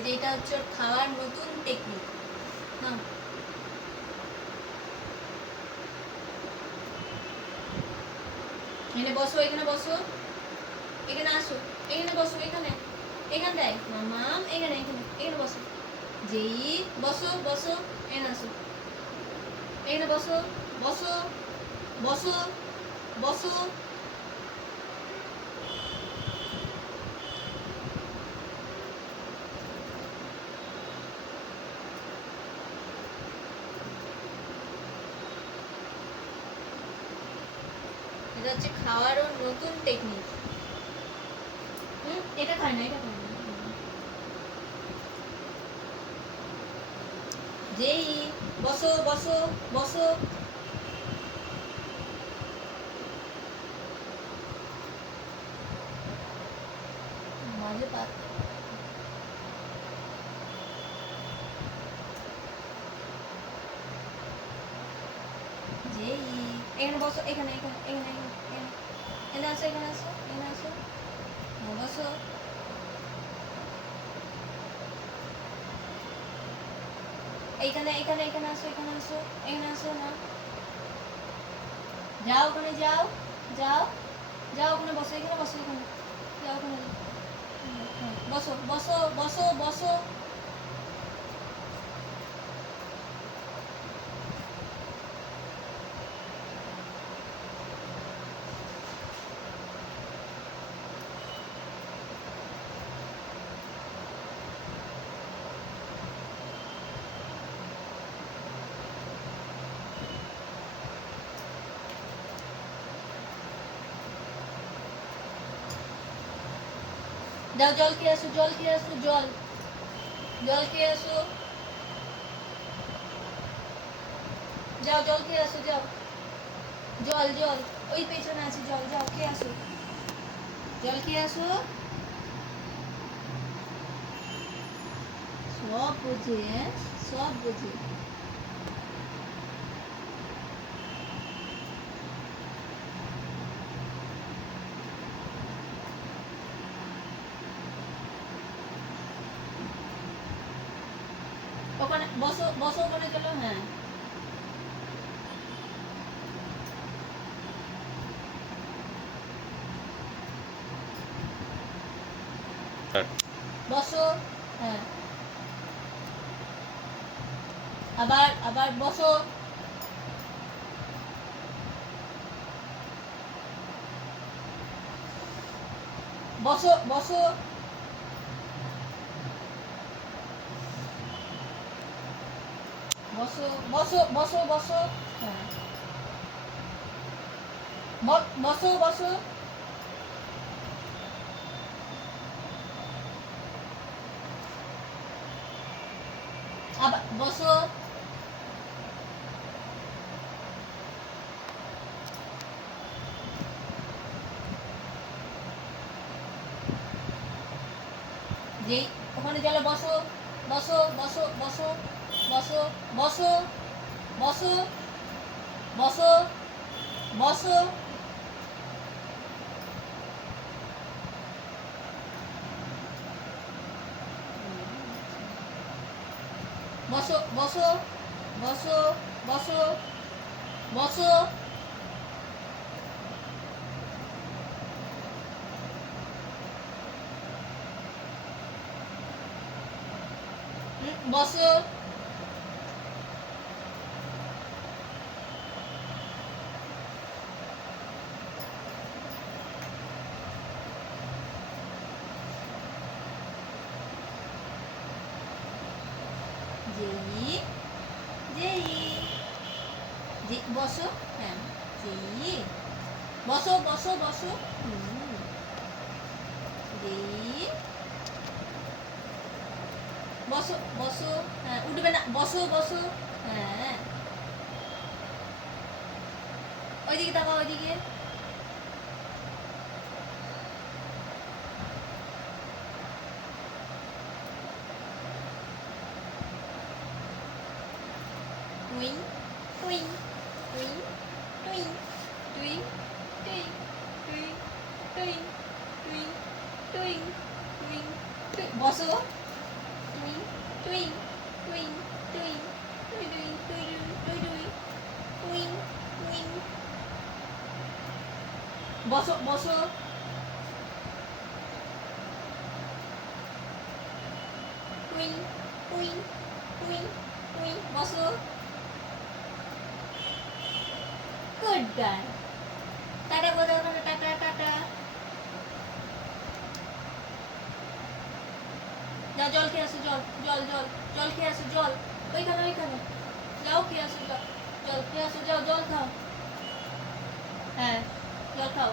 এই যে এটা হচ্ছে ওর খাওয়ার নতুন টেকনিক। না এখানে বসো, এখানে বসো, এখানে আসো, এখানে বসো, এখানে এখানটায় মামাম, এখানে এখানে এখানে বসো, যেই বসো বসো, এখানে আসো, এখানে বসো বসো বসো বসো। এটা হচ্ছে খাওয়ারও নতুন টেকনিক। এটা খায় না, এটা খায় না। যেই বসো বসো বসো, মাঝে পাত যেই এখানে বসো, এখানে এখানে এখানে এখানে এখানে আসো, এখানে আসো, এখানে আসো, বসো, এইখানে এখানে এখানে আসো, এখানে আসো, এখানে আসো না, যাও ওখানে যাও, যাও যাও ওখানে বসো, এখানে বসো, এখানে যাও, ওখানে বসো বসো বসো বসো। যাও জল খেয়ে আসো, জল খেয়ে আসো, জল জল খেয়ে আসো, যাও জল খেয়ে আসো, যাও জল জল ওই পেছনে আছে জল, যাও খেয়ে আসো, জল খেয়ে আসো। সব বোঝে, সব বোঝে। ওখানে বসো বসো, ওখানে চলো, হ্যাঁ বসো, হ্যাঁ আবার আবার বসো, বসো বসো, বসো বসো বসো বসো, হ্যাঁ বসো বসো, আবার বসো, যেই ওখানে চলো বসো বসো বসো বসো বসো বসো বসো বসো বসো, বসো বসো বসো বসো বসো, বসো, যেই যেই বসো, হ্যাঁ যেই বসো বসো বসো, যেই বসো বসো, হ্যাঁ উঠবে না, বসো বসো, হ্যাঁ ওইদিকে তাকাও, ওইদিকে টুইং টুইং টুইং টুইং টুইং টুইং টুইং টুইং টুইং টুইং টুইং, বসো টুই টুই টুই টুই টুই টুই টুই টুই টুই টুই বসো বসো টুই টুই টুই টুই বসো গুড গার্ল টাটা বলে ওখানে টাটা টাটা যাও জল খেয়ে আসো জল জল জল জল খেয়ে আসো জল ওইখানে ওইখানে যাও খেয়ে আসো জল জল খেয়ে আসো যাও জল খাও হ্যাঁ জল খাও